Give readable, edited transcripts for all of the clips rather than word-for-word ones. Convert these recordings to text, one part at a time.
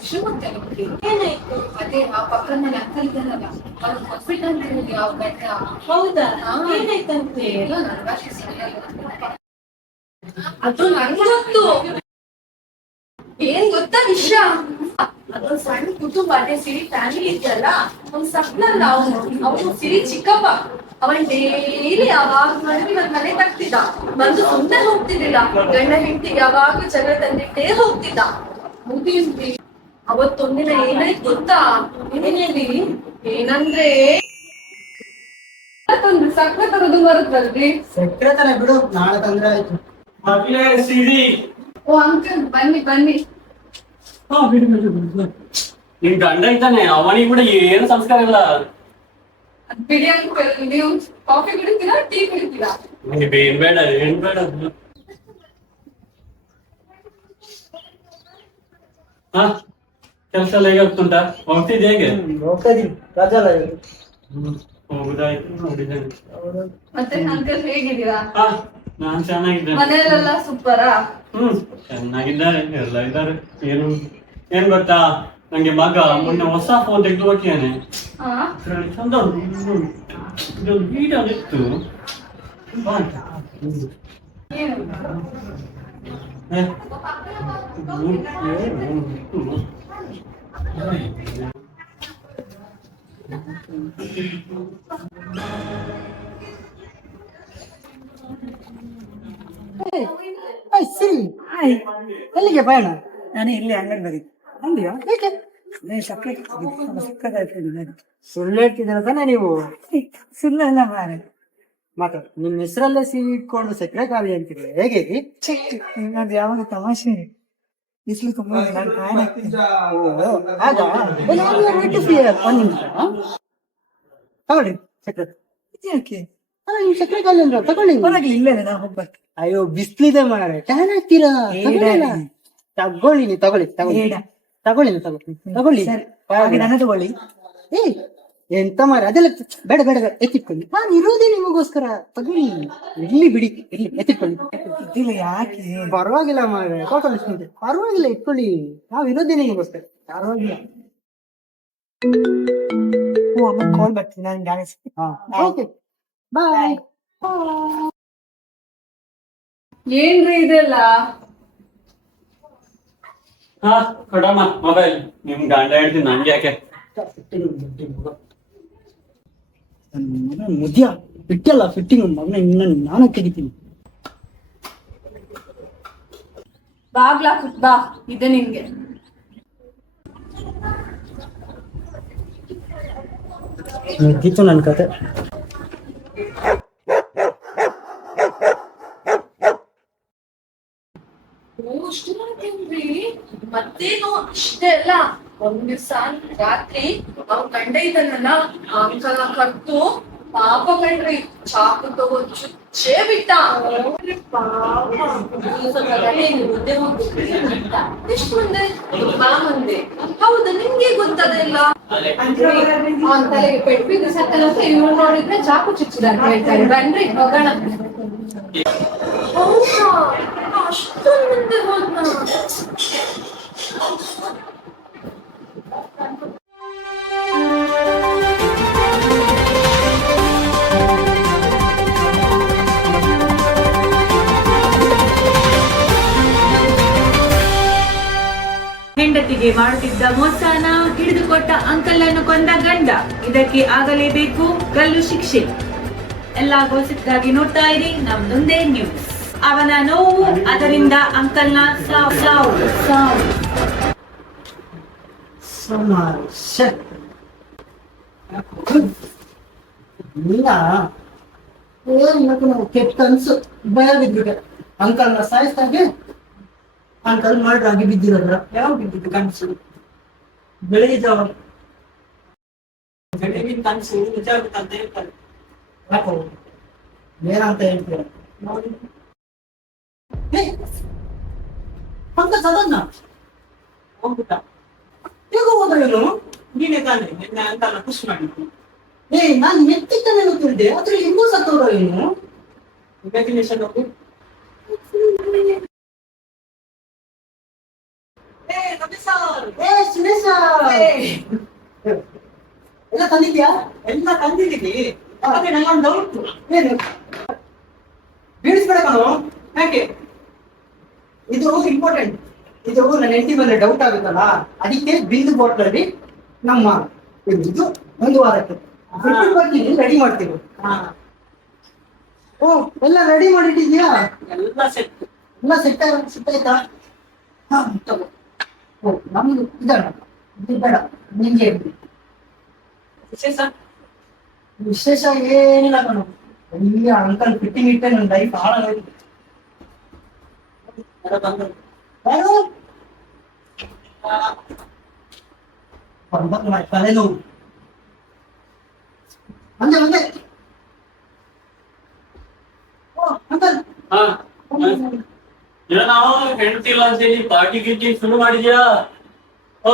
ವಿಷಯ ಗೊತ್ತಾ ನಿಮ್ಗೆ? ಏನಾಯ್ತು? ಅದೇ ಆ ಪಕ್ಕದ ಮನೆ ಅಂಕಲ್ ಇದ್ದಾರಲ್ಲ, ಅವ್ರು ಹಾಸ್ಪಿಟಲ್ ಅಂತ ಹೇಳಿ ಯಾವ ಗಂಡ. ಹೌದಾ? ಹಾ. ಏನಾಯ್ತಂತೆ? ಏನೋ ನನ್ಗಷ್ಟೇ ಸರಿಯಾಗಿ ಅದು ನಂಗೆ ಗೊತ್ತು. ಏನ್ ಗೊತ್ತಾ ವಿಷಯ? ಅದೊಂದು ಸಣ್ಣ ಕುಟುಂಬ, ಅದೇ ಸಿರಿ ಫ್ಯಾಮಿಲಿ ಇದೆಯಲ್ಲ, ಅವ್ನು ಸಪ್ನಲ್ಲ, ಅವನು ಸಿರಿ ಚಿಕ್ಕಪ್ಪ. ಅವನ್ ಡೈಲಿ ಯಾವಾಗ ಮನೆ ತಗ್ತಿದ್ದ, ಬಂದು ಸುಮ್ಮನೆ ಹೋಗ್ತಿದ್ದಿಲ್ಲ. ಗಂಡ ಹೆಂಡತಿ ಯಾವಾಗ್ಲೂ ಜಗಳ ತಂದಿಟ್ಟೇ ಹೋಗ್ತಿದ್ದ. ಮುಗಿಸ್ತಿ ಅವತ್ತೊಂದಿನ ಏನಾಯ್ತು ಗೊತ್ತಾ? ಏನೇಳಿ? ಏನಂದ್ರೆ ಸಕ್ಕರೆ ತರೋದು ಬರುತ್ತಲ್ರಿ. ಸಕ್ಕರೆ ತರ ಬಿಡು, ನಾಳೆ ತಂದ್ರೆ ಆಯ್ತು. ಮಗಳೇ ಸಿರಿ. ಓ ಅಂಕಲ್ ಬನ್ನಿ ಬನ್ನಿ. ಹಾ ಬಿಡು ಬಿಡು ಬಿಡು. ನಿನ್ ಗಂಡ ಇದ್ದಾನೆ, ಅವನಿಗೆ ಕೂಡ ಏನು ಸಂಸ್ಕಾರ ಇಲ್ಲ. ಅದ್ ಬಿಡಿ ಅಂಕಲ್, ನೀವು ಕಾಫಿ ಕುಡಿತೀರಾ ಟೀ ಕುಡಿತೀರಾ? ನಂಗೆ ಏನ್ ಬೇಡ ಏನ್ ಬೇಡ. ಹಾ, ಕೆಲಸ ಎಲ್ಲ ಹೇಗೆ ಆಗ್ತುಂಟಾ? ಹೋಗ್ತಿದ್ದೆ ಹೇಗೆ? ಹೋಗ್ತಾ ಇದೀನಿ, ರಜಾ ಅಲ್ಲ ಇವತ್ತು. ಹೋಗುದಾಯ್ತು, ನೋಡಿದ್ದೇನೆ. ಮತ್ತೆ ಅಂಕಲ್ ಹೇಗಿದ್ದೀರಾ? ಹಾ, ನಾನ್ ಚೆನ್ನಾಗಿದ್ದೇನೆ. ಮನೆಯಲ್ಲೆಲ್ಲ ಸೂಪರಾ? ಚೆನ್ನಾಗಿದ್ದಾರೆ, ಎಲ್ಲ ಇದ್ದಾರೆ. ಏನು ಏನ್ ಗೊತ್ತಾ, ನಂಗೆ ಮಗ ಮೊನ್ನೆ ಹೊಸ ಫೋನ್ ತೆಗೆದು ಹಾಕಿಯಾನೆ. ಹಾ. ಚಂದ ಉಂಟು. ಇದೊಂದು ವಿಡಿಯೋ ಇತ್ತು. ಬಾ ಅಂತ. ಏನು? ಏ, ಸಿರಿ, ಎಲ್ಲಿಗೆ ಪಯಣ? ನಾನು ಇಲ್ಲಿ ಅಂಗಡಿ ಬರೀ ಅಂದ್ಯಾ? ಏಕೆ? ಸಕ್ಕರೆ ಸಕ್ಕತ್ತಾಯ್ತು. ಸುಳ್ಳು ಹೇಳ್ತಿದ್ದೀರ ತಾನೆ ನೀವು? ಸುಳ್ಳೆಲ್ಲ ಮಾರೆ. ಮಾತ್ರ ನಿಮ್ ಹೆಸರಲ್ಲೇ ಸಿಹಿ ಇಟ್ಕೊಂಡು ಸಕ್ಕರೆ ಕಾವಿ ಅಂತೀರಿ, ಹೇಗೆ? ಇನ್ನೊಂದು ಯಾವಾಗ ತಮಾಷೆ. ಬಿಸಿಲು ತುಂಬಾ ಇದೆ, ನಾನು ಕಾಯ್ ಹಾಕ್ತೀನಿ. ಆಗ ಒಂದ್ ನಿಮಿಷ ತಗೊಳ್ಳಿ ಸಕ್ಕರೆ. ಯಾಕೆ ನಿಮ್ ಸಕ್ಕರೆ ಕಾವಿ ಅಂದ್ರ ತಗೊಳ್ಳಿ. ಹೊರಗೆ ಇಲ್ಲೇ ನಾವು ಹೋಗ್ಬಾರ್ದು. ಅಯ್ಯೋ ಬಿಸ್ಲಿದೆ ಮಾರೆ, ಟ್ಯಾನ್ ಹಾಕ್ತೀರಾ? ತಗೊಳ್ಳಿ ನೀವು, ತಗೊಳ್ಳಿ ತಗೊಳ್ಳಿ ಬೇಡ. ತಗೊಳ್ಳಿ ನೀವು, ತಗೊಳ್ಳಿ ತಗೊಳ್ಳಿ. ಸರಿ, ಹಾಗೆ ನನ್ನ ತಗೊಳ್ಳಿ. ಏ ಎಂತ ಮಾರ, ಅದೆಲ್ಲ ಬೇಡ ಬೇಡ ಬೇಡ, ಎತ್ತಿಟ್ಕೊಳ್ಳಿ. ನಾನು ಇರೋದೇ ನಿಮಗೋಸ್ಕರ, ತಗೊಳ್ಳಿ. ಇಲ್ಲಿ ಬಿಡಿ, ಇಲ್ಲಿ ಎತ್ತಿಟ್ಕೊಳ್ಳಿ. ಇದ್ದಿಲ್ಲ ಯಾಕೆ? ಪರವಾಗಿಲ್ಲ ಮಾರೆ, ತಗೊಳ್ಳಿ, ಪರವಾಗಿಲ್ಲ ಇಟ್ಕೊಳ್ಳಿ. ನಾವ್ ಇರೋದೇ ನಿಮಗೋಸ್ಕರ, ಪರವಾಗಿಲ್ಲ. ಓ, ಅಮ್ಮ ಕಾಲ್ ಬರ್ತೀನಿ, ನಾನು ಗಾಡಿ. Okay bye. ಏನ್ರಿ ಇದೆಲ್ಲ? ಹಾ ಕೊಡಮ್ಮ ಮೊಬೈಲ್. ನಿಮ್ ಗಂಡ ಹೇಳ್ತೀನಿ, ನಂಗೆ ಯಾಕೆ? ಮುದ್ಯ ಬಿಟ್ಟಲ್ಲ ಫಿಟ್ಟಿಂಗ್, ಮಗನ ಇನ್ನ ನಾನು ತೆಗಿತೀನಿ. ಬಾಗ್ಲಾಕುಟ್ ಬಾ, ಇದೆ ನಿನ್ಗೆ. ಮುಗೀತು ನನ್ ಕತೆ. ಅಷ್ಟು ಮಾಡ್ತೇನ್ರಿ. ಮತ್ತೇನು ಇಷ್ಟೇ ಅಲ್ಲ, ಒಂದ್ ದಿವ್ಸ ರಾತ್ರಿ ಅವ್ರ ಗಂಡ ಇದ್ದಾನಲ್ಲ, ಅಂಕಲ್ ಕರ್ತು ಪಾಪ ಕಣ್ರಿ ಚಾಕು ತಗೋ ಚುಚ್ಚೇ ಬಿಟ್ಟ. ಎಷ್ಟು ಮುಂದೆ? ತುಂಬಾ ಮುಂದೆ. ಹೌದಾ, ನಿಮ್ಗೆ ಗೊತ್ತದೆಲ್ಲ? ಅವನ್ ತಲೆಗೆ ಪೆಟ್ಟು ಬಿದ್ದು ಸತ್ತನಂತ ಇವ್ರು ನೋಡಿದ್ರೆ ಚಾಕು ಚುಚ್ಚಿದ ಅಂತ ಹೇಳ್ತಾರೆ. ಬನ್ರಿ ಹೋಗೋಣ. ಹೌದಾ, ಅಷ್ಟೊಂದು ಮುಂದೆ ಹೋದ್ನ? ಹೆಂಡತಿಗೆ ಮಾಡುತ್ತಿದ್ದ ಮೋಸನ ಹಿಡಿದುಕೊಟ್ಟ ಅಂಕಲ್ ಅನ್ನು ಕೊಂದ ಗಂಡ, ಇದಕ್ಕೆ ಆಗಲೇಬೇಕು ಗಲ್ಲು ಶಿಕ್ಷೆ. ಎಲ್ಲ ಗೋಸಿಗಾಗಿ ನೋಡ್ತಾ ಇರಿ ನಮ್ದೊಂದೇ ನ್ಯೂಸ್. ಅವನ ನೋವು, ಅದರಿಂದ ಅಂಕಲ್ನ ಸಾವು. ಕೆಟ್ಟ ಕನ್ಸು, ಭಯ ಬಿದ್ಬಿಟ್ಟೆ. ಅಂಕಲ್ನ ಸಾಯಿಸ್ತಾಗೆ ಅಂಕಲ್ ಮರ್ಡರ್ ಆಗಿ ಬಿದ್ದಿರೋದ್ರ. ಯಾವಾಗ ಬಿದ್ದಿದ್ದು ಕನಸು? ಬೆಳಿಗ್ಗೆ ಜಾವ ಬೆಳಿಗ್ಗೆ ಕನಸು ನಿಜ ಆಗುತ್ತೆ ಅಂತ ಹೇಳ್ತಾರೆ. ಯಾಕೋ ಏನಂತ ಹೇಳ್ತೀರ? ನೋಡಿ, ಅಂಕಲ್ ಸದನ್ನ ಹೋಗ್ಬಿಟ್ಟ. ಈಗ ಹೋದ ಏನು? ನೀನೇ ತಾನೆ ನಿನ್ನೆ ಅಂಕಲ್ನ ಖುಷಿ ಮಾಡಿದ್ದು. ನಾನ್ ಮೆತ್ತಿಟ್ಟನೆ ಗೊತ್ತಿದ್ದೆ, ಅದ್ರಲ್ಲಿ ಇನ್ನೂ ಸತ್ತೋದ ಏನು? ಇಮ್ಯಾಜಿನೇಷನ್ ಹೋಗಿ. ಏ ತಂದಿದ್ಯಾ? ಎಲ್ಲ ತಂದಿದ್ದೀನಿ. ಅದೇ ನಂಗೊಂದು ಡೌಟ್. ಏನು ಬೀಳಿಸ್ಬೇಡ ಕಣೋ. ಯಾಕೆ? ಇದು ಇಂಪಾರ್ಟೆಂಟ್. ಇದು ನನ್ನ ಹೆಂಡತಿ ಬಂದ್ರೆ ಡೌಟ್ ಆಗುತ್ತಲ್ಲ, ಅದಕ್ಕೆ ಬಿಂದು ಬಾಟ್ಲಲ್ಲಿ ನಮ್ಮ ಇದು 1 ವಾರಕ್ಕೆ ಬರ್ತೀನಿ, ರೆಡಿ ಮಾಡ್ತೀವಿ. ಓ, ಎಲ್ಲ ರೆಡಿ ಮಾಡಿಟ್ಟಿದ್ಯಾ? ಎಲ್ಲ ಸೆಟ್. ಎಲ್ಲ ಸೆಟ್ ಆಯ್ತಾ? ಹಾ, ತಗೋ. ಓ, ನಮ್ದು ಇದಲ್ಲ, ಇದು ಬೇಡ, ನಿಂಗೆ ಇರ್ಲಿ. ವಿಶೇಷ ಏನಿಲ್ಲ ಕಣೋ. ಈ ಅಂಕಲ್ ಫಿಟ್ಟಿಂಗ್ ಇಟ್ಟೆ ನನ್ನ ಲೈಫ್ ಹಾಳಾಗೋಯ್ತು. ಯಾರು? ತಲೆನೋವು. ಒಂದೇ ಓ ಅಂಕಲ್. ಹಾ, ಏನೋ ಹೆಂಡ್ತಿಲ್ಲ ಅಂತೇಳಿ ಪಾರ್ಟಿ ಗಿಟ್ಟಿ ಶುರು ಮಾಡಿದ್ಯಾ? ಓ,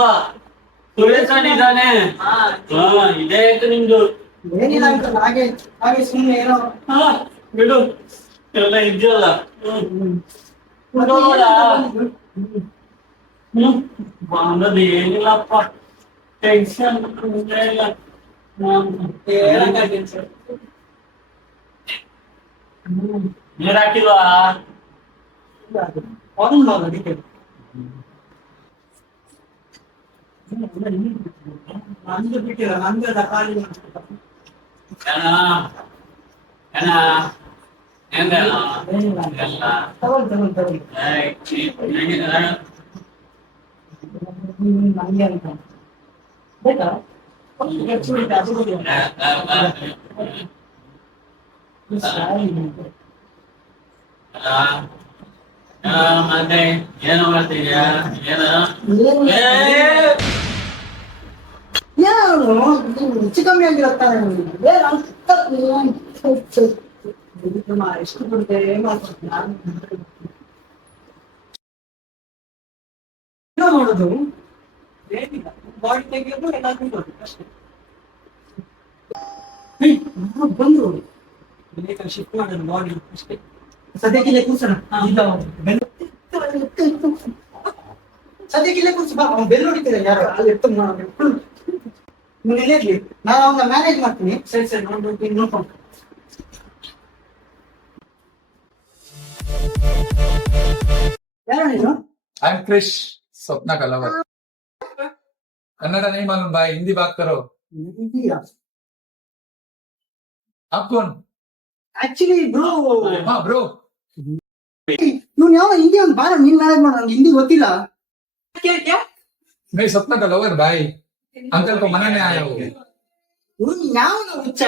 ಸುರೇಶನ್ ಇದ್ದಾನೆ. ಹಾ, ಇದೇ ಆಯ್ತು ನಿಮ್ದು. ಏನಿಲ್ಲ ಅಂಕಲ್, ಹಾಗೆ ಹಾಗೆ ಸುಮ್ಮನೆ ಏನೋ. ಹಾ, ಬಿಡು, ಎಲ್ಲ ಇದೆಯಲ್ಲ. ಮಾಡೋದು ಏನಿಲ್ಲಪ್ಪ, ಟೆನ್ಷನ್ ಇಲ್ಲ. ನೀರ್ ಹಾಕಿಲ್ವಾ? ಅದಕ್ಕೆ ನಂದು ಬಿಟ್ಟಿಲ್ಲ, ನಂದೆಲ್ಲ ಖಾಲಿ ತಗೊಳ್ಳಿ. ನಂಗೆ ಅಂತ ಬೇಕಾ? ಮತ್ತೆ ಏನೋ ಮಾಡ್ತೀಯಾ? ಹೆಚ್ಚು ಕಮ್ಮಿ ಆಗಿರತ್ತಾನೆ. ಎಷ್ಟು ಕೊಡ್ತೇವೆ ಮಾಡೋದು ಏನಿಲ್ಲ, ಬಾಡಿ ತೆಗೆಯೋದು ಎಲ್ಲ ಬಿಡೋದು ಅಷ್ಟೇ. ಬಂದ್ರು ಶಿಫ್ಟ್ ಮಾಡೋದು ಬಾಡಿ ಅಷ್ಟೇ. ಸದ್ಯಕ್ಕೆ ಇಲ್ಲೇ ಕೂರ್ಸೋಣ. ಸದ್ಯಕ್ಕೆ ಇಲ್ಲೇ ಕೂರ್ಸು ಬಾ. ಅವ್ನು ಬೆಲ್ ಹೊಡಿತಿದ್ದಾನೆ ಯಾರು ಅಲ್ಲಿ ಎತ್ತು ನೀನು ಇಲ್ಲೇ ಇರ್ಲಿ, ನಾನು ಅವನ್ನ ಮ್ಯಾನೇಜ್ ಮಾಡ್ತೀನಿ. ಸರಿ ನೋಡ್ಕೊಂಡು यार नहीं ना आई एम क्रिश स्वप्ना का लवर कन्नड़ा नहीं मालूम भाई हिंदी बात करो आप कौन एक्चुअली ब्रो हाँ ब्रो ಇವ್ನು ಯಾವ ಹಿಂದಿ ಒಂದು ಬಾರ ನೀನ್ ಮ್ಯಾನೇಜ್ ಮಾಡೋ, ನಂಗೆ ಹಿಂದಿ ಗೊತ್ತಿಲ್ಲ. मैं स्वप्ना का लवर भाई अंकल को मनाने आया हूँ ಇವ್ನು ಯಾವ ಹುಚ್ಚ?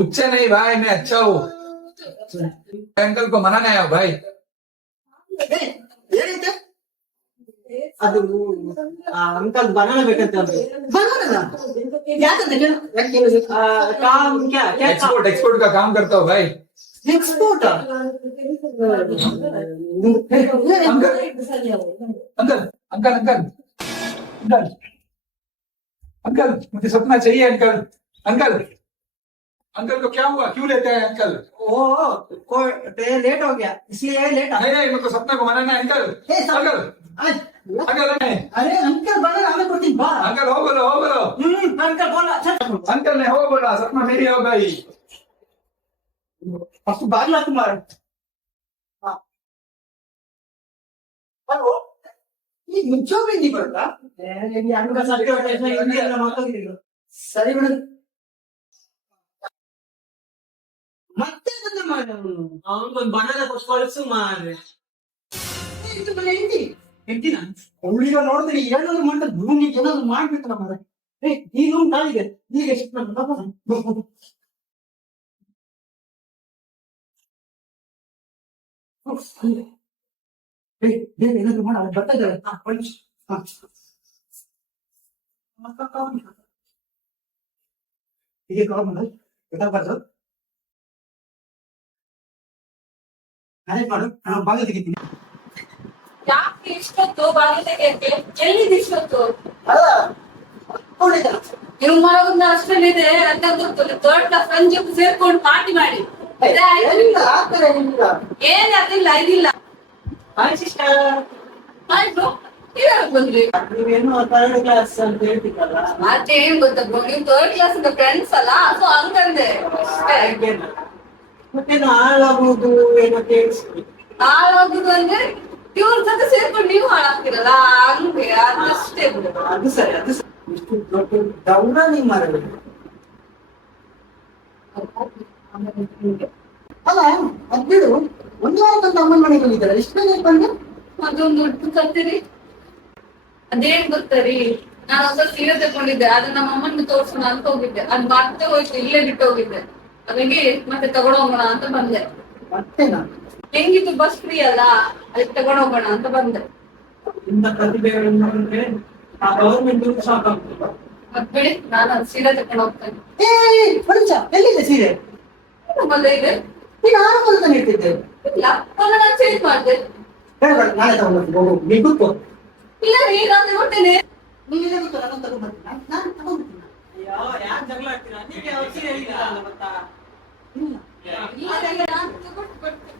उच्चा नहीं भाई मैं अच्छा हूँ अंकल को मनाने आया हूँ भाई ಏನಂತೆ? ಅದು ಅಂಕಲ್ ಬನಾನ ಬೇಕಂತ. ಬನಾನ ಯಾಕಂತ एक्सपोर्ट एक्सपोर्ट का काम करता हूँ भाई export uncle uncle uncle uncle uncle uncle मुझे सपना चाहिए अंकल अंकल अंकल को क्या हुआ क्यों लेते हैं अंकल लेट हो गया इसलिए लेट नहीं नहीं मेरे को सपना को मनाना है अंकल अंकल अंकल अरे अंकल बना हमें कोई बा अंकल हो बोलो अंकल बोला अंकल ने हो बोला सपना मेरी हो गई आपको बात ना तुम्हारा ये मुझे भी नहीं पड़ता ये अंकल साथ हिंदी सरी बिड़ ಮತ್ತೆ ಬಂದ ಮಾಡು ಅವನಿಗೊಂದು ಬಣ್ಣದ ಕೊಡ್ಸು ಮಾರೆ ಇದು ಬರೀ ಹೆಂಡತಿನ ಅವಳಿಗ ನೋಡಿದ್ರೆ ಏನಾದ್ರು ಮಾಡ್ತಾರೆ ಭೂಮಿಗೆ ಏನಾದ್ರು ಮಾಡ್ಬಿಡ್ತಾರ ಮಾರೆ. ನೀನು ಕಾಲಿಗೆ ಈಗ ಎಷ್ಟು ಏನಾದ್ರು ಮಾಡ ಬರ್ತಾ ಇದ್ದಾರೆ. ಹೀಗೆ ಕಾಲ್ ಮಾಡು ಗೊತ್ತಾಗ್ಬಾರ್ದು. ಮ್ಯಾನೇಜ್ ಮಾಡು, ನಾನು ಬಾಗಿಲು ತೆಗಿತೀನಿ. ಯಾಕೆ ಇಷ್ಟೊತ್ತು ಬಾಗಿಲು ತೆಗೆಯಕ್ಕೆ? ಎಲ್ಲಿದೆ ಇಷ್ಟೊತ್ತು? ನೀವು ಮಾಡೋದನ್ನ ಅಷ್ಟರಲ್ಲಿದೆ ಅಂತ ಗೊತ್ತು. ದೊಡ್ಡ ಫ್ರೆಂಡ್ ಜೊತೆ ಸೇರ್ಕೊಂಡು ಪಾರ್ಟಿ ಮಾಡಿ ಇದೇ ಆಯ್ತು ನಿಮ್ದು. ಏನ್ ಅದಿಲ್ಲ ಇದಿಲ್ಲ. ಆಯ್ತು ಇದಾರ ಬಂದ್ರಿ ನೀವೇನು ಥರ್ಡ್ ಕ್ಲಾಸ್ ಅಂತ ಹೇಳ್ತಿದ್ದಲ್ಲ ಅದೇನ್ ಗೊತ್ತಾ ಬ್ರೋ, ನೀವು ಥರ್ಡ್ ಕ್ಲಾಸ್ ಇಂದ ಫ್ರೆಂಡ್ಸ್ ಅಲ್ಲ, ಸೊ ಹಂಗಂದೆ ಅಷ್ಟೇ. ಮತ್ತೇನು ಹಾಳಾಗುವುದು ಏನೋ ಕೇಳಿಸ್ತು. ಹಾಳಾಗುದು ಅಂದ್ರೆ ಇವ್ರ ಜೊತೆ ಸೇರ್ಕೊಂಡು ನೀವು ಹಾಳಾಗ್ತಿರಲ್ಲ, ಹಂಗೆ ಅದಷ್ಟೇ ಬ್ರೋ. ಅದು ಸರಿ, ಅದು ಸರಿ. ಇಷ್ಟು ದೊಡ್ಡ ದೌಡ ನೀವು ಮಾಡಬೇಕು. ಅಲ್ಲ ಅದ್ ಬಿಡು, ಒಂದು ವಾರಕ್ಕಂತ ಅಮ್ಮನ ಮನೆಗೆ ಹೋಗಿದ್ದಾರೆ, ಇಷ್ಟು ಬೇಗ ಬಂದು. ಅದೊಂದು ದುಡ್ಡು ಕತ್ತೀರಿ. ಅದೇನ್ ಗೊತ್ತರಿ, ನಾನು ಹೊಸ ಸೀರೆ ತಗೊಂಡಿದ್ದೆ, ಅದನ್ನ ನಮ್ಮ ಅಮ್ಮನಿಗೆ ತೋರ್ಸೋಣ ಅಂತ ಹೋಗಿದ್ದೆ, ಅದ್ ಮತ್ತೆ ಹೋಯ್ತು, ಇಲ್ಲೇ ಬಿಟ್ಟು ಹೋಗಿದ್ದೆ. ಅದಕ್ಕೆ ಮತ್ತೆ ತಗೊಂಡೋಗೋಣ ಅಂತ ಬಂದೆ. ಮತ್ತೇನಾ ಹೆಂಗಿತ್ತು ಬಸ್ ಫ್ರೀ ಅಲ್ಲ, ಅದಕ್ಕೆ ತಗೊಂಡೋಗೋಣ ಅಂತ ಬಂದೆ. ಇಂಥ ಪ್ರತಿಭೆಗಳನ್ನು ನೋಡಿದ್ರೆ ಆ ಗವರ್ಮೆಂಟ್ ಸಾಕಾಗ್ತದೆ. ಮತ್ ಬಿಡಿ, ನಾನು ಅದು ಸೀರೆ ತಗೊಂಡು ಹೋಗ್ತೇನೆ. ಪಂಚ ಎಲ್ಲಿದೆ ಸೀರೆ? ನಮ್ಮಲ್ಲೇ ಇದೆ. ಈಗ ಆರು ತಾನೆ ಇಟ್ಟಿದ್ದೆ. ಇಲ್ಲ, ನಾನು ಚೇಂಜ್ ಮಾಡಿದೆ. ಬೇಡ ನಾಳೆ ತಗೊಂಡ್ಬರ್ತೀನಿ, ಹೋಗು ನೀನು ಕೂತ್ಕೋ. ಇಲ್ಲ ರೀ, ನಾನು ತಗೊಳ್ತೇನೆ. ನೀನೇ ಗೊತ್ತು, ನಾನು ತಗೊಂಡ್ಬರ್ತೀನಿ, ನಾನು ತಗೊಂಡ್ಬರ್ತೀನಿ. ಅಯ್ಯೋ ಯಾಕೆ ಜಗಳ ಆಗ್ತೀರಾ? ನೀವೇ ಅವ್ರ ಸೀರೆ ಹೇಳಿದ್ರಲ್ಲ ಗೊತ್ತಾ? ಇಲ್ಲ ಇಲ್ಲ ರೀ, ನಾನು ತಗೊಂಡು ಬರ್ತೇನೆ.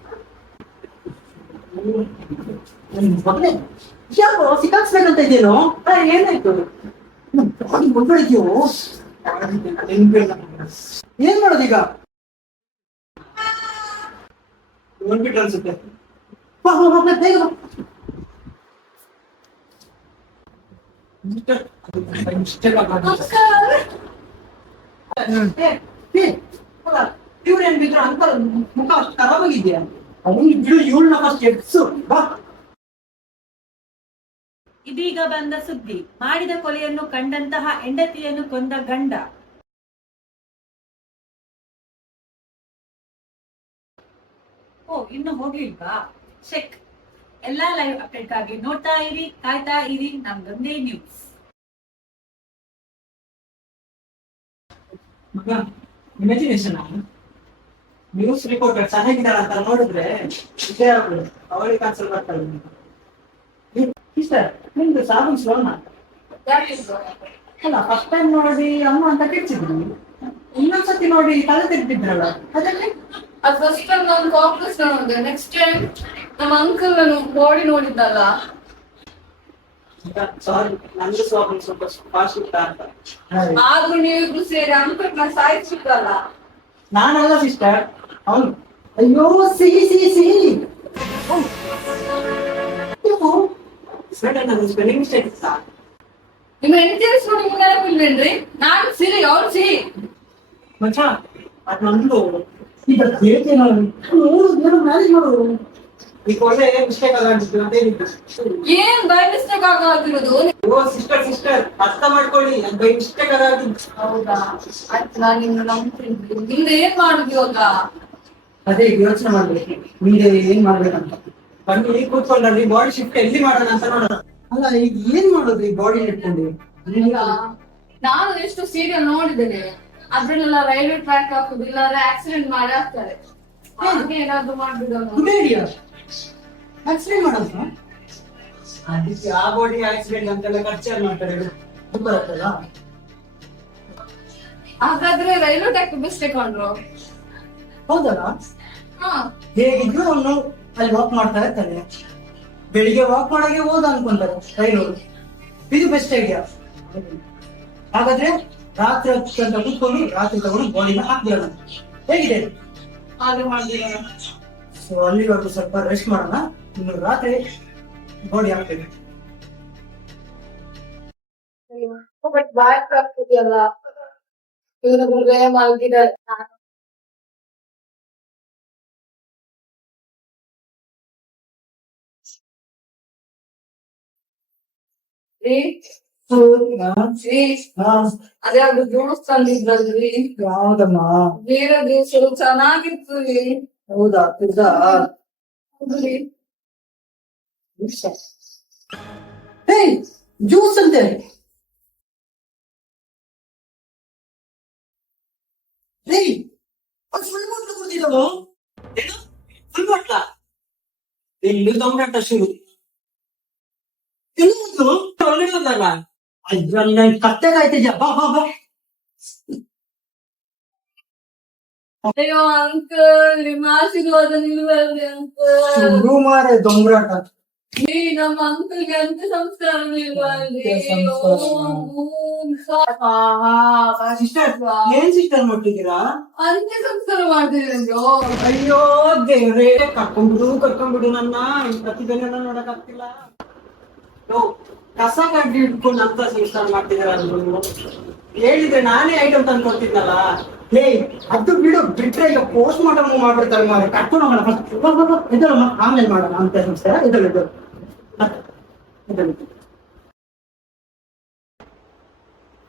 ಮಗನೇ ಯಾಕೋ ಸಿಕ್ಕಾಕ್ಸ್ಬೇಕಂತ ಇದೇನೋ? ಏನಾಯ್ತು? ಮುಗ್ಗಳಿದ್ಯೋ? ಏನ್ ಮಾಡೋದೀಗ? ಬಂದ್ಬಿಟ್ಟು ಅನ್ಸುತ್ತೆ. ಬಾ, ಬಾ, ಬಾ, ಬೇಗ ಬಾ. ನಮಸ್ಕಾರ. ಇವ್ರೇನ್ ಬಿದ್ರು ಅಂಕಲ್ ಮುಖ ಅಷ್ಟು ಖರಾಬಾಗಿದ್ಯಾ? ಅವನು ಬಿಡು, ಇವಳನ್ನ ಫಸ್ಟ್ ಎಡ್ಸು ಬಾ. ಇದೀಗ ಬಂದ ಸುದ್ದಿ. ಮಾಡಿದ ಕೊಲೆಯನ್ನು ಕಂಡಂತಹ ಹೆಂಡತಿಯನ್ನು ಕೊಂದ ಗಂಡ. ಓ, ಇನ್ನು ಹೋಗ್ಲಿಲ್ವಾ? ಚೆಕ್. ಎಲ್ಲಾ ಲೈವ್ ಅಪ್ಡೇಟ್ ಆಗಿ ನೋಡ್ತಾ ಇರಿ, ಕಾಯ್ತಾ ಇರಿ ನಮ್ದೊಂದೇ ನ್ಯೂಸ್. ಮಗ ಇಮ್ಯಾಜಿನೇಷನ್ ನ್ಯೂಸ್ ರಿಪೋರ್ಟರ್ ಚೆನ್ನಾಗಿದ್ದಾಳ ಅಂತ ನೋಡಿದ್ರೆ ಇದೇ ಆಗ್ಬಿಡು, ಅವಳಿಗೆ ಕ್ಯಾನ್ಸಲ್ ಮಾಡ್ತಾರೆ. ಸಿಸ್ಟರ್ ನಿಮ್ದು ಸಾಬೂನ್ ಸ್ಲೋನಾ? ಯಾಕೆ ಬ್ರೋ? ಅಲ್ಲ ಫಸ್ಟ್ ಟೈಮ್ ನೋಡಿ ಅಮ್ಮ ಅಂತ ಕಿರ್ಚಿದ್ರು, ಇನ್ನೊಂದ್ಸತಿ ನೋಡಿ ತಲೆ ತೆಗ್ದಿದ್ರಲ್ಲ ಅದಕ್ಕೆ. ಅದು ಫಸ್ಟ್ ಟೈಮ್ ನಾನು ಕಾಂಪ್ಲೆಕ್ಸ್ ನೋಡಿದೆ, ನೆಕ್ಸ್ಟ್ ಟೈಮ್ ನಮ್ಮ ಅಂಕಲ್ ನಾನು ಬಾಡಿ ನೋಡಿದ್ದಲ್ಲ. ಸಾರಿ, ನಂದು ಸಾಬೂನ್ ಸ್ವಲ್ಪ ಫಾಸ್ಟ್ ಇತ್ತ ಅಂತ. ಆದ್ರೂ ನೀವಿಬ್ರು ಸೇರಿ ಅಂಕಲ್ ನಾನು ಸಾಯಿಸಿದ್ದಲ್ಲ. ನಾನಲ್ಲ ಸಿಸ್ಟರ್, ಅವನು. ಅಯ್ಯೋ ಸಿಹಿ ಸಿಹಿ ಸಿಹಿ. ಸ್ಪೆಲ್ಲಿಂಗ್ ಮಿಸ್ಟೇಕ್ ಇತ್ತಾ? ನಿಮ್ಮ ಹೆಂಡತಿ ಹೆಸರು ನಿಮ್ಗೆ ನೆನಪಿಲ್ವೇನ್ರಿ? ನಾನು ಸಿರಿ, ಅವ್ರು ಸಿಹಿ. ಮಚ್ಚ ಅದ್ ನಂದು ಈಗ ಹೇಳ್ತೀನಿ, ನೋಡು ಮ್ಯಾನೇಜ್ ಮಾಡು. ಈಗ ಒಳ್ಳೆ ಮಿಸ್ಟೇಕ್ ಆಗಿದ್ದು ಅಂತ ಹೇಳಿದ್ದು. ಏನ್ ಬೈ ಮಿಸ್ಟೇಕ್ ಆಗಿರೋದು? ಓ ಸಿಸ್ಟರ್ ಸಿಸ್ಟರ್ ಅರ್ಥ ಮಾಡ್ಕೊಳ್ಳಿ, ಅದು ಬೈ ಮಿಸ್ಟೇಕ್ ಆಗಿದ್ದು. ಹೌದಾ, ಆಯ್ತು, ನಾನು ನಿಮ್ಗೆ ನಂಬ್ತೀನಿ. ನಿಮ್ದು ಏನ್ ಮಾಡುದು ಇವಾಗ? ಅದೇ ಈಗ ಯೋಚನೆ ಮಾಡ್ಬೇಕು, ಮುಂದೆ ಏನ್ ಮಾಡ್ಬೇಕಂತ. ಬಂದು ಈಗ ಕೂತ್ಕೊಂಡ್ರಿ ಬಾಡಿ ಶಿಫ್ಟ್ ಎಲ್ಲಿ ಮಾಡೋಣ ಅಂತ ನೋಡೋಣ. ಅಲ್ಲ ಈಗ ಏನ್ ಮಾಡೋದು ಈ ಬಾಡಿ ಇಟ್ಕೊಂಡು? ಈಗ ನಾನು ಎಷ್ಟು ಸೀರಿಯಲ್ ನೋಡಿದ್ದೇನೆ, ಅದ್ರಲ್ಲೆಲ್ಲ ರೈಲ್ವೆ ಟ್ರ್ಯಾಕ್ ಹಾಕುದು, ಇಲ್ಲಾಂದ್ರೆ ಆಕ್ಸಿಡೆಂಟ್ ಮಾಡಿ ಹಾಕ್ತಾರೆ. ಹಾಗೆ ಏನಾದ್ರು ಮಾಡ್ಬಿಡೋಣ. ಆಕ್ಸಿಡೆಂಟ್ ಮಾಡೋದು? ಅದಕ್ಕೆ ಆ ಬಾಡಿ ಆಕ್ಸಿಡೆಂಟ್ ಅಂತೆಲ್ಲ ಖರ್ಚಾಗಿ ಮಾಡ್ತಾರೆ, ಬರುತ್ತಲ್ಲ. ಹಾಗಾದ್ರೆ ರೈಲ್ವೆ ಟ್ರ್ಯಾಕ್ ಮಿಸ್ಟೇಕ್ ಕೊಂಡ್ರು. ಹೌದಲ್ಲ, ಹಾ, ಹೇಗಿದ್ರು ಅವನು ಅಲ್ಲಿ ವಾಕ್ ಮಾಡ್ತಾ ಇರ್ತಾನೆ, ಬೆಳಿಗ್ಗೆ ವಾಕ್ ಮಾಡಕ್ಕೆ ಹೋದ ಅನ್ಕೊಂತಾರೆ ರೈಲೋರು. ಇದು ಬೆಸ್ಟ್ ಐಡಿಯಾ. ಹಾಗಾದ್ರೆ ರಾತ್ರಿ ಹೊತ್ತು ಅಂತ ಕೂತ್ಕೊಂಡು ರಾತ್ರಿ ತಗೊಂಡು ಬಾಡಿನ ಹಾಕ್ಬಿಡೋಣ, ಹೇಗಿದೆ? ಹಾಗೆ ಮಾಡ್ಬಿಡೋಣ. ಸೊ ಅಲ್ಲಿವರೆಗೂ ಸ್ವಲ್ಪ ರೆಸ್ಟ್ ಮಾಡೋಣ, ಇನ್ನು ರಾತ್ರಿ ಬಾಡಿ ಹಾಕ್ಬೇಕು. ಬಟ್ ಬಾಯ್ ಆಗ್ತಿದೆಯಲ್ಲ, ಇವನು ಗುರುವೇ ಮಲಗಿದ್ದಾರೆ. ಅದೇ ಅದು ಜ್ಯೂಸ್ ತಂದಿದ್ರಲ್ರಿ, ಯಾವ್ದಮ್ಮ? ಬೇರೆ ಜ್ಯೂಸ್ ಚೆನ್ನಾಗಿತ್ತು ರೀ. ಹೌದಾ? ಪಿಜ್ಜಾ? ಹೌದ್ರಿ. ಜ್ಯೂಸ್ ಅಂತೆ. ಫುಲ್ ಬಾಟ್ಲು ಕೊಡ್ತಿದ್ದವು. ಏನು ಫುಲ್ ಬಾಟ್ಲ? ಇಲ್ಲಿ ದೊಂಬರಾಟ ಶುರು. ಇನ್ನೊಂದು ಒಳ್ಳೆಯದಲ್ಲ, ಅದ್ರಲ್ಲಿ ಕತ್ತೆಗಾಯ್ತಿದ್ಯಾ? ಬಾ ಬಾ ಬಾ. ಅಯ್ಯೋ ಅಂಕಲ್, ನಿಮ್ಮ ಆಶೀರ್ವಾದ ನಿಲ್ವಲ್ರಿ ಅಂಕಲ್. ಶುರು ಮಾರೆ ದೊಂಬರಾಟ. ನಮ್ಮ ಅಂಕಲ್ಗೆ ಅಂತ ಸಂಸ್ಕಾರ ಸಿಸ್ಟರ್ ಏನ್ ಸಿಸ್ಟರ್ ಮಾಡ್ತಿದ್ದೀರಾ? ಅಂತ್ಯ ಸಂಸ್ಕಾರ ಮಾಡ್ತಿದ್ರು. ಅಯ್ಯೋ ದೇವ್ರೇ, ಕರ್ಕೊಂಡ್ಬಿಡು ನನ್ನ ಪ್ರತಿದಿನ ನೋಡಕ್ ಆಗ್ತಿಲ್ಲ. ಕಸ ಕಡ್ಡಿ ಇಟ್ಕೊಂಡು ಅಂತ ಸಂಸ್ಕಾರ ಮಾಡ್ತಿದಾರ ಹೇಳಿದ್ರೆ ನಾನೇ ಐಟಮ್ ತಂದು ಕೊಡ್ತಿದ್ನಲ್ಲ. ಹೇ ಅದು ಬಿಟ್ರೆ ಈಗ ಪೋಸ್ಟ್ ಮಾರ್ಟಮ್ ಮಾಡ್ಬಿಡ್ತಾರೆ ಮಾರೆ. ಕರ್ಕೊಂಡು ಹೋಗೋಣ ಇದರಮ್ಮ, ಆಮೇಲೆ ಮಾಡೋಣ ಅಂತ ಸಂಸ್ಕಾರ. ಇದರಲ್ಲಿ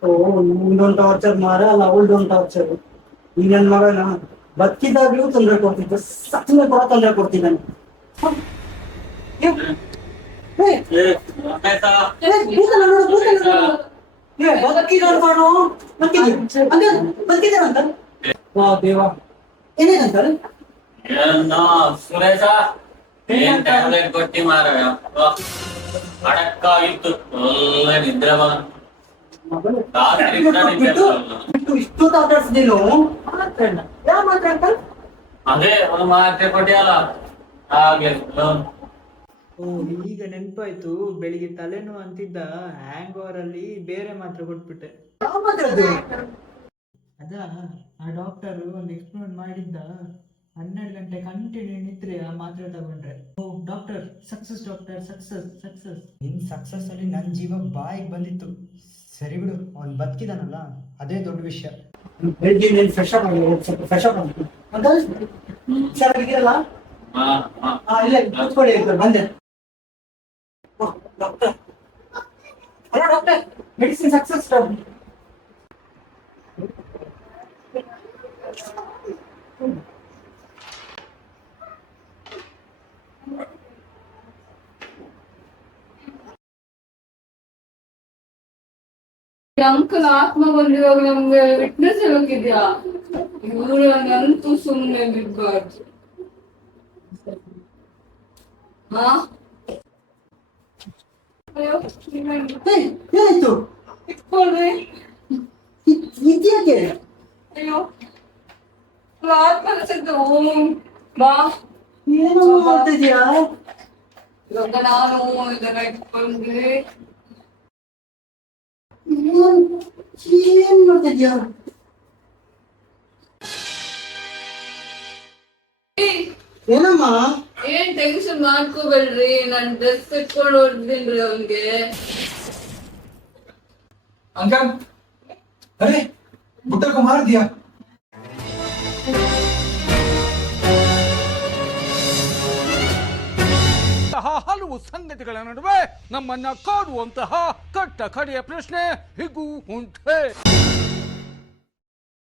ಓ ನಿಮ್ದೊಂದು ಟಾರ್ಚರ್ ಮಾರ ಅಲ್ಲ, ಅವಳದೊಂದು ಟಾರ್ಚರ್. ಈ ನನ್ ಮಗನ ಬದುಕಿದಾಗ್ಲೂ ತೊಂದರೆ ಕೊಡ್ತಿದ್ದ, ಸತ್ತಿನ ಕೂಡ ತೊಂದರೆ ಕೊಡ್ತಿದ್ದಾನೆ. ಬದುಕಿದಾರಂತ ವಾ ದೇವ, ಏನೇನಂತಾರೆ? ಸುರೇಶ ಏನ್ ಟ್ಯಾಬ್ಲೆಟ್ ಕೊಟ್ಟಿ ಮಾರ ಅಡಕ್ಕಾಗಿತ್ತು, ಒಳ್ಳೆ ನಿದ್ರೆ ರಾತ್ರಿ ಕೂಡ ನಿದ್ರೆ ಬರಲ್ಲ. ಇಷ್ಟು ಮಾತಾಡ್ಸಿದೇನು? ಯಾವ ಮಾತ್ರ ಅಂಕಲ್? ಅದೇ ಒಂದು ಮಾತ್ರೆ ಕೊಟ್ಟಿಯಲ್ಲ ಹಾಗೆ. ಓ ಈಗ ನೆನಪಾಯ್ತು, ಬೆಳಿಗ್ಗೆ ತಲೆನೋವು ಅಂತಿದ್ದ ಹ್ಯಾಂಗ್ ಓವರ್ ಅಲ್ಲಿ ಬೇರೆ ಮಾತ್ರೆ ಕೊಟ್ಬಿಟ್ಟೆ. ಯಾವ ಮಾತ್ರ ಅದು? ಅದ ಆ ಡಾಕ್ಟರ್ ಒಂದು ಎಕ್ಸ್ಪೆರಿಮೆಂಟ್ ಮಾಡಿದ್ದ, 12 ಗಂಟೆ ಕಂಟಿನ್ಯೂ ನಿದ್ರೆ ಆ ಮಾತ್ರೆ ತಗೊಂಡ್ರೆ. ಓ doctor success, doctor success success. ನಿನ್ ಸಕ್ಸಸ್ ಅಲ್ಲಿ ನನ್ ಜೀವ ಬಾಯಿಗೆ ಬಂದಿತ್ತು. ಸರಿ ಬಿಡು, ಅವ್ನು ಬದುಕಿದಾನಲ್ಲ ಅದೇ ದೊಡ್ಡ ವಿಷಯ. ಬೆಳಿಗ್ಗೆ ನೀನು ಫ್ರೆಶ್ ಅಪ್ ಆಗಿ ಸ್ವಲ್ಪ ಫ್ರೆಶ್ ಅಪ್ ಆಗ್ತೀನಿ ಅಂಕಲ್. ಚೆನ್ನಾಗಿದ್ದೀರಲ್ಲ? ಇಲ್ಲ ಕೂತ್ಕೊಳ್ಳಿ ಅಂಕಲ್, ಬಂದೆ. ಡಾಕ್ಟರ್, ಅಲ್ಲ ಡಾಕ್ಟರ್, ಮೆಡಿಸಿನ್ ಸಕ್ಸಸ್. ಅಂಕಲ್ ಆತ್ಮ ಬಂದಿರುವಾಗ ನಮ್ಗೆ ವಿಟ್ನೆಸ್ ಹೇಳಕ್ಕಿದ್ಯಾ? ಇವ್ರನ್ನಂತೂ ಸುಮ್ಮನೆ ಬಿಡ್ಬಾರ್ದು. ಅಯ್ಯೋ ಏನಾಯ್ತು? ಇಟ್ಕೊಳ್ರಿ. ಇದ್ಯಾಕೆ? ಅಯ್ಯೋ ಆತ್ಮ ಅನ್ಸುತ್ತೆ. ಬಾ ಏನೋ ಮಾಡ್ತಿದ್ಯಾ? ಇವಾಗ ನಾನು ಇದನ್ನ ಇಟ್ಕೊಂಡ್ರಿ. ಏನ್ ಮಾಡ್ತಿದ್ಯಾ? ಏನಮ್ಮ? ಏನ್ ಟೆನ್ಷನ್ ಮಾಡ್ಕೋಬೇಡ್ರಿ, ನಾನ್ ಡ್ರೆಸ್ ಇಟ್ಕೊಂಡು ಹೊಡ್ದಿನ್ರಿ ಅವ್ನ್ಗೆ. अंकल, अरे बुड्ढा को मार दिया. ಹಲವು ಸಂಗತಿಗಳ ನಡುವೆ ನಮ್ಮನ್ನ ಕಾಡುವಂತಹ ಕಟ್ಟ ಕಡೆಯ ಪ್ರಶ್ನೆ ಹೀಗೂ ಉಂಟೆ.